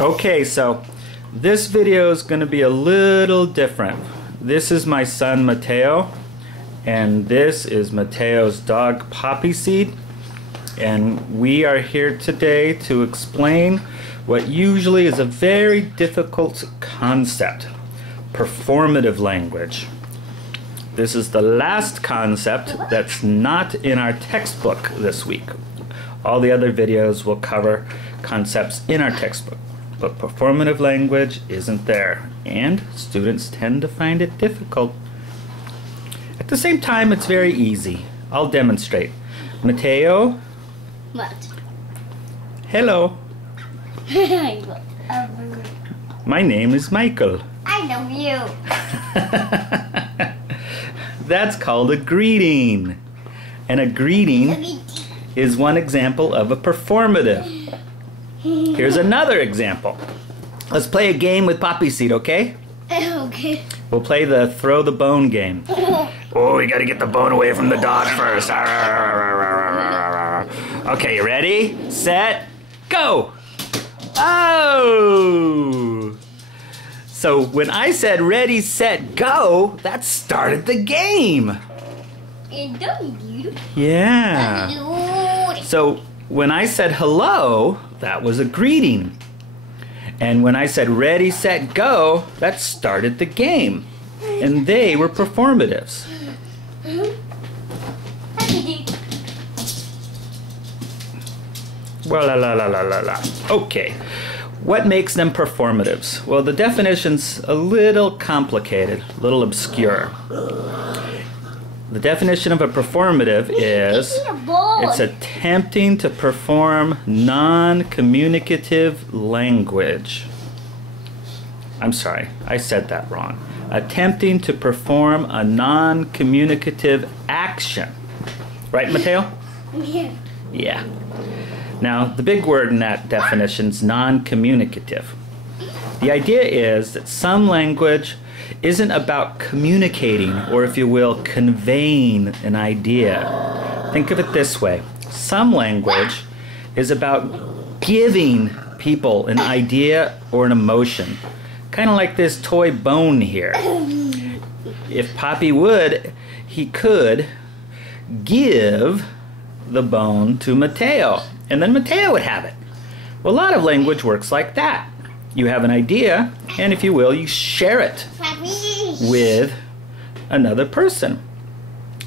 Okay, so this video is going to be a little different. This is my son Mateo, and this is Mateo's dog Poppy Seed, and we are here today to explain what usually is a very difficult concept: performative language. This is the last concept that's not in our textbook this week. All the other videos will cover concepts in our textbook, but performative language isn't there, and students tend to find it difficult. At the same time, it's very easy. I'll demonstrate. Mateo? What? Hello. My name is Michael. I know you. That's called a greeting. And a greeting is one example of a performative. Here's another example. Let's play a game with Poppy Seed, okay? Okay. We'll play the throw the bone game. Oh, we gotta get the bone away from the dog first. Okay, you ready? Set, go! Oh! So when I said ready, set, go, that started the game. Yeah. So when I said hello, that was a greeting. And when I said ready, set, go, that started the game. And they were performatives. Well, la la la la la la. Okay. What makes them performatives? Well, the definition's a little complicated, a little obscure. The definition of a performative is it's attempting to perform non-communicative language. I'm sorry, I said that wrong. Attempting to perform a non-communicative action. Right, Mateo? Yeah. Yeah. Now, the big word in that definition is non-communicative. The idea is that some language isn't about communicating, or if you will, conveying an idea. Think of it this way. Some language is about giving people an idea or an emotion. Kind of like this toy bone here. If Poppy would, he could give the bone to Mateo, and then Mateo would have it. Well, a lot of language works like that. You have an idea, and if you will, you share it with another person.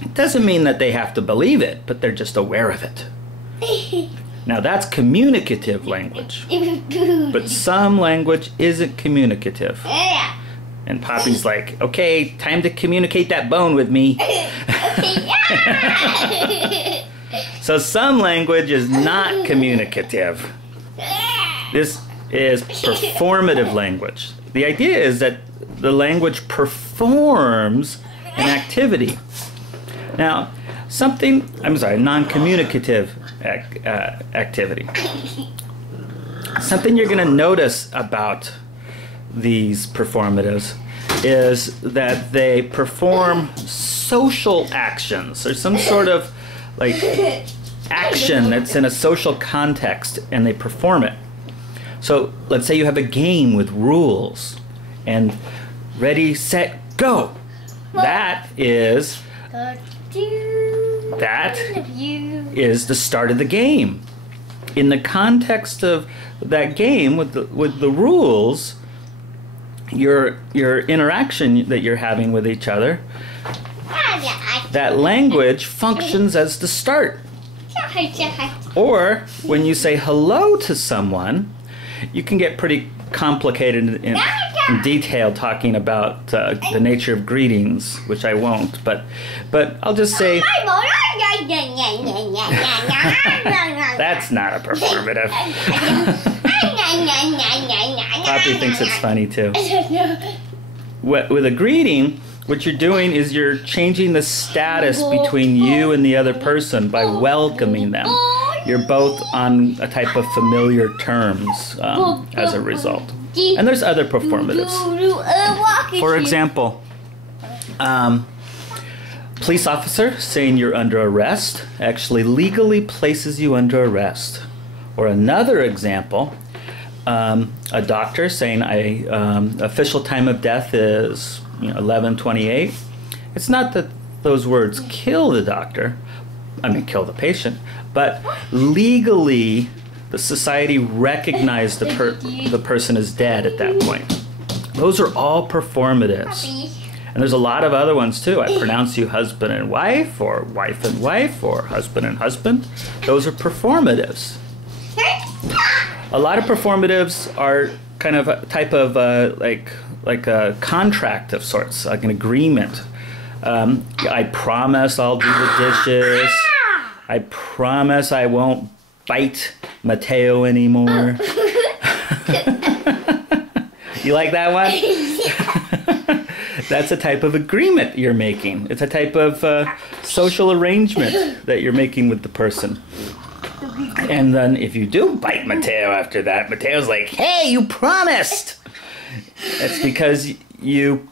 It doesn't mean that they have to believe it, but they're just aware of it. Now that's communicative language. But some language isn't communicative. And Poppy's like, okay, time to communicate that bone with me. So some language is not communicative. This is performative language. The idea is that the language performs an activity. Now, non-communicative activity. Something you're going to notice about these performatives is that they perform social actions. There's some sort of like action that's in a social context, and they perform it. So let's say you have a game with rules, and ready, set, go. That is the start of the game. In the context of that game with the rules, your interaction that you're having with each other, that language functions as the start. Or when you say hello to someone, you can get pretty complicated in detail talking about the nature of greetings, which I won't, but I'll just say that's not a performative. Poppy thinks it's funny too. With a greeting, what you're doing is you're changing the status between you and the other person by welcoming them. You're both on a type of familiar terms as a result. And there's other performatives. For example, police officer saying you're under arrest actually legally places you under arrest. Or another example, a doctor saying official time of death is 11:28. It's not that those words kill the doctor, kill the patient, but legally the society recognized the person as dead at that point. Those are all performatives. And there's a lot of other ones too. I pronounce you husband and wife, or wife and wife, or husband and husband. Those are performatives. A lot of performatives are kind of a type of like a contract of sorts, like an agreement. I promise I'll do the dishes. I promise I won't bite Mateo anymore. You like that one? That's a type of agreement you're making. It's a type of social arrangement that you're making with the person. And then if you do bite Mateo after that, Mateo's like, "Hey, you promised." It's because you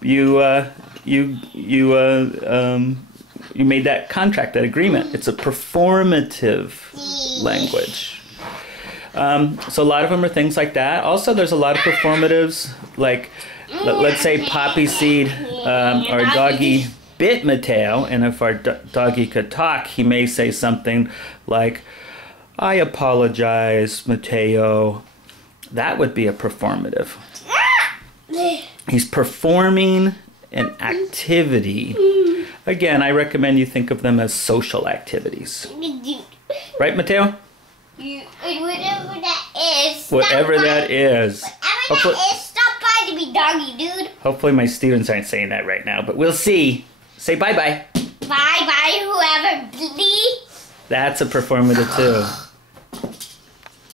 made that contract, that agreement. It's a performative language. So a lot of them are things like that. Also, there's a lot of performatives, like let's say Poppy Seed, our doggy, bit Mateo, and if our doggy could talk, he may say something like, "I apologize, Mateo." That would be a performative. He's performing an activity. Again, I recommend you think of them as social activities. Right, Mateo? Whatever that is. Whatever that is. Whatever that is, stop biting me, doggy dude. Hopefully my students aren't saying that right now, but we'll see. Say bye-bye. Bye-bye, whoever, please. That's a performative too.